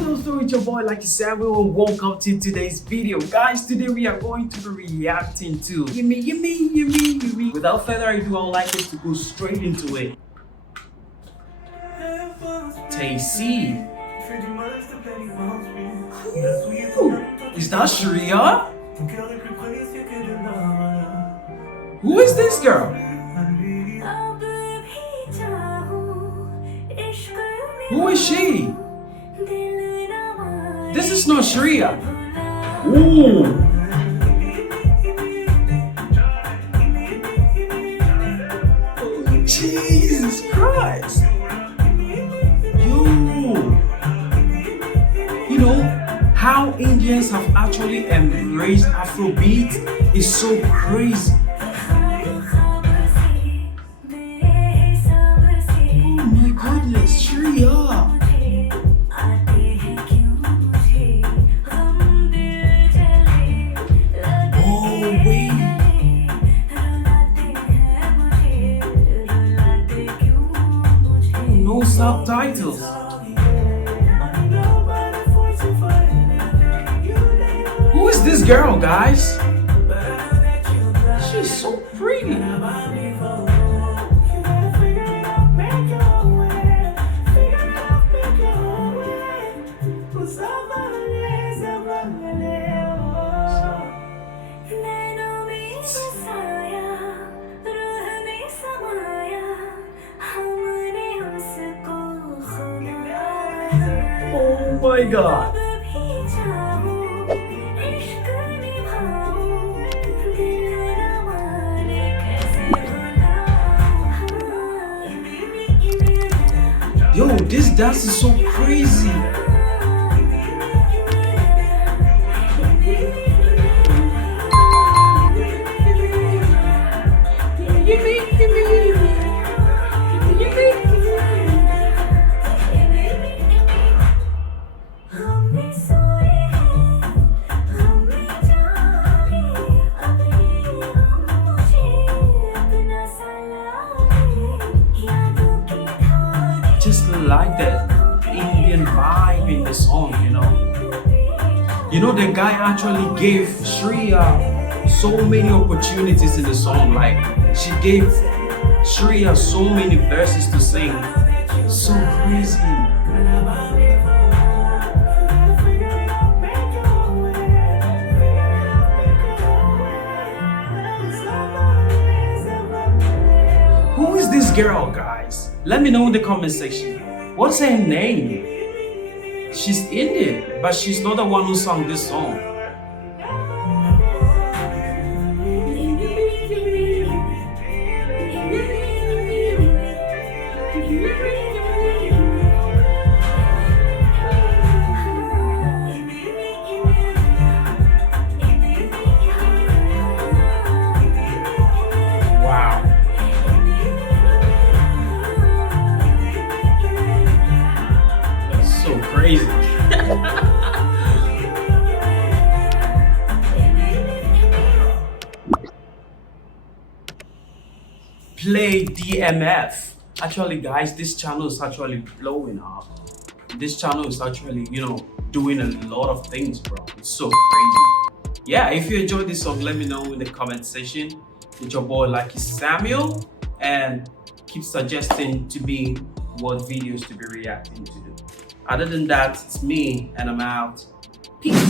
So it's your boy Lucky Samuel and welcome to today's video. Guys, today we are going to be reacting to Yimmy Yimmy Yimmy Yimmy. Without further ado, I would like us to go straight into it. Tayc. Is that Shreya? Who is this girl? Who is she? This is not Shreya. Ooh. Oh, Jesus Christ. Yo. You know, how Indians have actually embraced Afrobeat is so crazy. Oh my goodness, Shreya. No subtitles. Who is this girl, guys? She's so pretty. Oh my God. Yo, this dance is so crazy. Just like that Indian vibe in the song, you know. You know, the guy actually gave Shreya so many opportunities in the song. Like, she gave Shreya so many verses to sing. So crazy. Who is this girl, guys? Let me know in the comment section. What's her name? She's Indian, but she's not the one who sang this song. Wow. So crazy. Play DMF. Actually, guys, this channel is actually blowing up. This channel is actually, you know, doing a lot of things, bro. It's so crazy. Yeah, if you enjoyed this song, let me know in the comment section. It's your boy Lucky Samuel, and keep suggesting to me what videos to be reacting to. Other than that, it's me, and I'm out. Peace.